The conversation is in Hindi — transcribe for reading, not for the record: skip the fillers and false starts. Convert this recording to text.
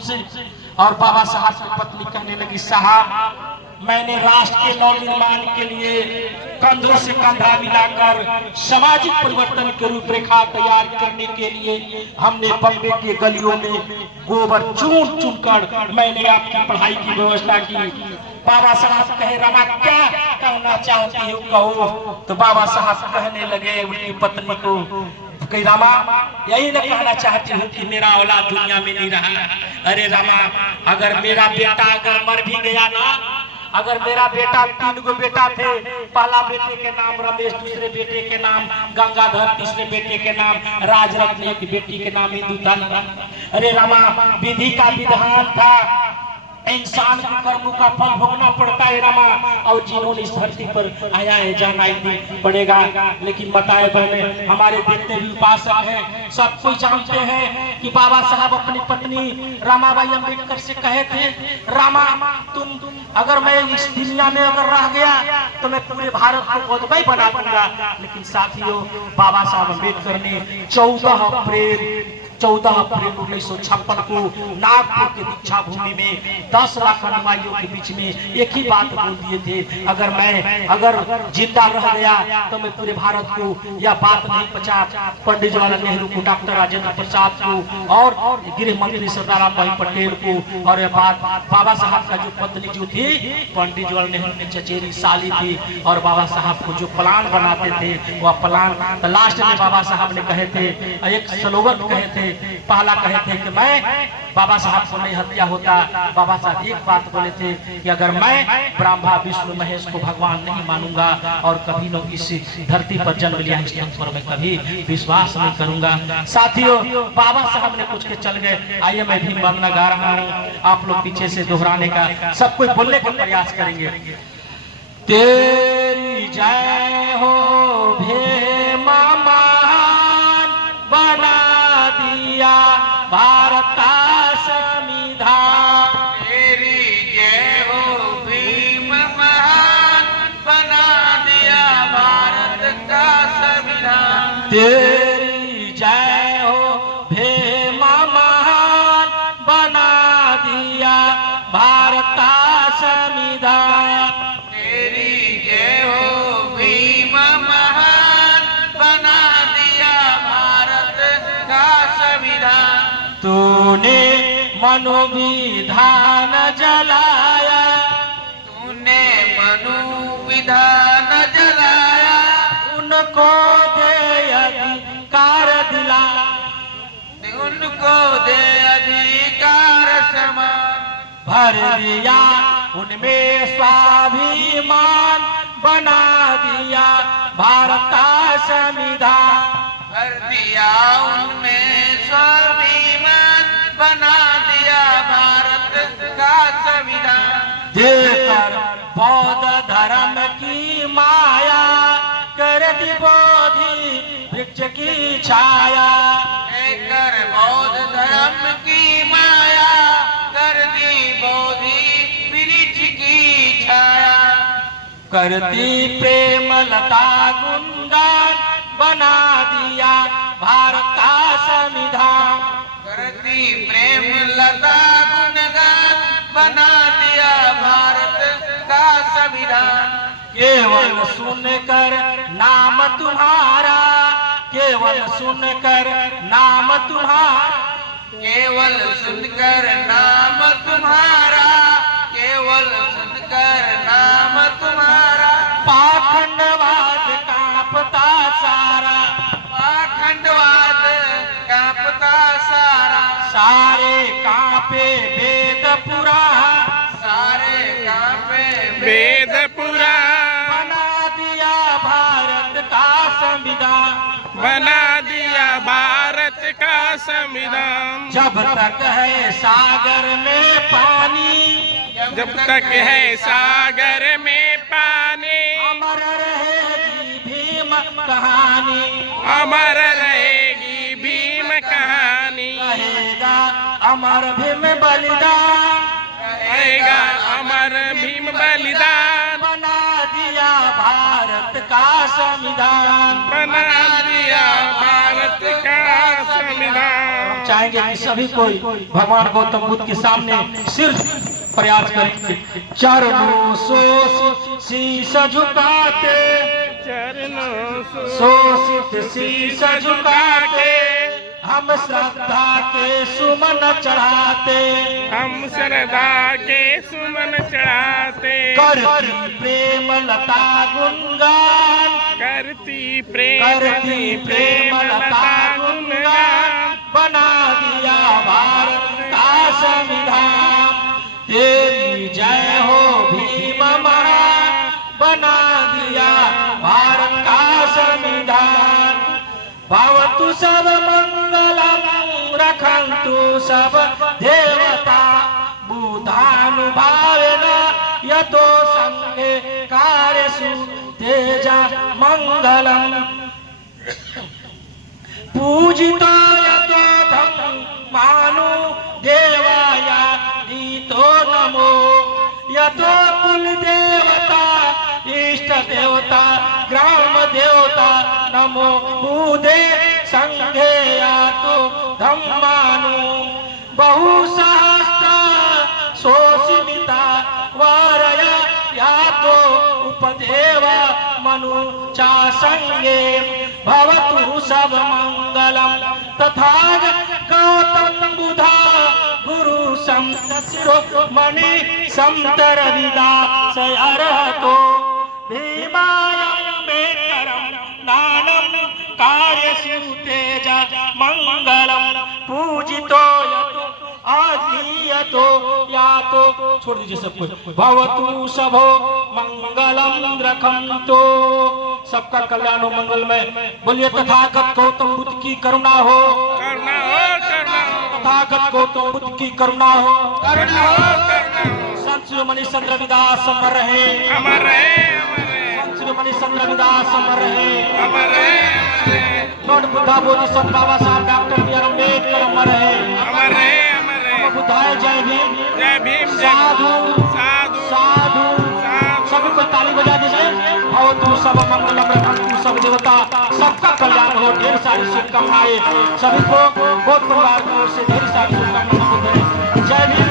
से। और बाबा साहब की पत्नी कहने लगी, साहब मैंने राष्ट्र के नवनिर्माण के लिए कंधों से कंधा मिलाकर सामाजिक परिवर्तन की रूपरेखा तैयार करने के लिए हमने बम्बे के गलियों में गोबर चून चून कर मैंने आपकी पढ़ाई की व्यवस्था की। बाबा साहब कहे, रमा क्या कहना चाहती हो, कहो। तो बाबा साहब कहने लगे उनकी पत्नी को, कही, रामा यही न कहना चाहती हूँ कि मेरा औलाद दुनिया में नहीं रहा। अरे रामा, अगर मेरा बेटा अगर मर भी गया ना, अगर मेरा बेटा 3 गो बेटा थे, पहला बेटे के नाम रमेश, दूसरे बेटे के नाम गंगाधर, तीसरे बेटे के नाम राजरत्न, एक बेटी के नाम इंदुता। अरे रामा, विधि का विधान था, इंसान के कर्मों का फल भोगना पड़ता है रामा। और जिन्होंने इस धरती पर आया है जाना ही पड़ेगा। लेकिन बताए बहने, हमारे जितने भी उपासक हैं सब कोई जानते हैं कि बाबा साहब अपनी पत्नी रमाबाई अम्बेडकर से कहे थे, रामा तुम अगर मैं इस दुनिया में अगर रह गया तो मैं पूरे भारत को गौतमय बना दूंगा। लेकिन साथियों, बाबा साहब अम्बेडकर ने 14 अप्रैल 1956 को नागपुर के दीक्षा भूमि में 10 लाख अनुयायियों के बीच में एक ही बात बोल दिए थे, अगर मैं जिंदा रह गया तो मैं पूरे भारत को यह बात नहीं पचा। पंडित जवाहरलाल नेहरू को, डॉक्टर राजेंद्र प्रसाद को और गृह मंत्री सरदार वल्लभ भाई पटेल को, और यह बात बाबा साहब का जो पत्नी जो थी पंडित जवाहरलाल नेहरू की चचेरी साली थी, और बाबा साहब को जो प्लान बनाते थे वह प्लान लास्ट में बाबा साहब ने कहे थे, एक स्लोगन कहे थे, पहला कहे थे कि मैं बाबा साहब को नहीं हत्या होता। बाबा साहब एक बात बोले थे कि अगर मैं ब्रह्मा विष्णु महेश को भगवान नहीं मानूंगा और कभी न इस धरती पर जन्म लिया इस पर मैं कभी विश्वास नहीं करूंगा। साथियों, बाबा साहब ने कुछ के चल गए। आइए मैं भी वंदना गा रहा हूँ, आप लोग पीछे से दोहराने का, सब कोई बोलने का प्रयास करेंगे। तेरी जय हो भीमा, महान बना दिया भारत का संविधान। तेरी जय हो भीम, महान बना दिया भारत का संविधान। तेरी जय हो भीमा, महान बना दिया भारत का संविधान। तेरी जय हो भीम, महान बना दिया भारत का संविधान। तूने मनोविधान जलाया, तूने मनोविधान जलाया, उनको दे अधिकार दिला, उनको दे अधिकार समान। भर दिया उनमें स्वाभिमान, बना दिया भारत का संविधान। भर दिया उनमें स्वाभिमान, बना दिया भारत का संविधान। देकर बौद्ध धर्म की माया, कर दी बोधि वृक्ष की छाया। लेकर बौद्ध धर्म की माया, कर दी बोधि वृक्ष की छाया। करती प्रेम लता गुणगान, बना दिया भारत का संविधान। करती प्रेम लता गुणगान, बना दिया भारत का संविधान। केवल सुनकर नाम तुम्हारा, केवल सुनकर नाम तुम्हारा, केवल सुनकर नाम तुम्हारा, केवल सुनकर नाम तुम्हारा। पाखंडवाद कांपता सारा, पाखंडवाद कांपता सारा। सारे कांपे वेद पुराण, सारे कांपे वेद पुराण। बना दिया भारत का संविधान, बना दिया भारत का संविधान। जब तक है सागर में पानी, जब तक है सागर में पानी, अमर रहेगी भीम कहानी, अमर रहेगी भीम कहानी। रहेगा अमर भीम बलिदान, रहेगा अमर भीम बलिदान। बना दिया भारत का संविधान, बना दिया भारत का संविधान। चाहेंगे कि सभी कोई भगवान गौतम बुद्ध के सामने सिर प्रयास करेंगे। चरणों सो शीश झुकाते, चरणों शोषित शीश झुकाते, हम श्रद्धा के सुमन चढ़ाते, हम श्रद्धा के सुमन चढ़ाते, करती प्रेम लता गुणगान, करती करती प्रेम लता गुणगान, बना दिया भारत का संविधान। तेरी जय हो भीम महान, बना दिया भारत का संविधान। भवतु सब मंगलम रखन्तु सब देवता, बुधानुभावेन यतो संगे कार्यसु तेजा मंगलम। पूजितो यतो धम्मानु देवाय दीतो नमो, यतो कुल देवता इष्ट देवता ग्राम देवता नमो बुधे संघे यातो धम्मानु। बहु सहस्त्र शोषिता वारया यातो उपदेवा मनु चा संगे, भवतु सब मंगलम तथागत गौतम बुधा गुरु संत शिरोमणि संत रविदास अरहतो, भीमायमेतरं नानं कार्यसु तेजा मंगलम। पूजितो यतो आदीयतो यातो, छोड़ दीजिए सब कुछ। भवतु सबो मंगलम रखन्तु, सबका कल्याण हो मंगलमय। बोलिए तथागत गौतम बुद्ध की करुणा हो, करुणा हो, करुणा हो, तथागत गौतम बुद्ध की करुणा हो, करुणा हो, करुणा हो। संत शिरोमणि संत रविदास अमर रहे, अमर रहे, अमर रहे, संत शिरोमणि संत रविदास अमर रहे, अमर रहे, अमर रहे, लॉर्ड बुद्धा बोधि संत बाबा साहब डॉक्टर बी आर अम्बेडकर अमर रहे, अमर रहे, अमर रहे। बुद्धाय जय भीम, जय भीम, जय साधु साधु साधु। साधु। सभी को ताली बजा दीजिए। भवतु सब मंगलम रखन्तु सब देवता, सबका कल्याण हो। ढेर सारी शुभकामनाएं सभी को, बहुत परिवार की ओर से ढेर सारी शुभकामनाएं। जय भीम।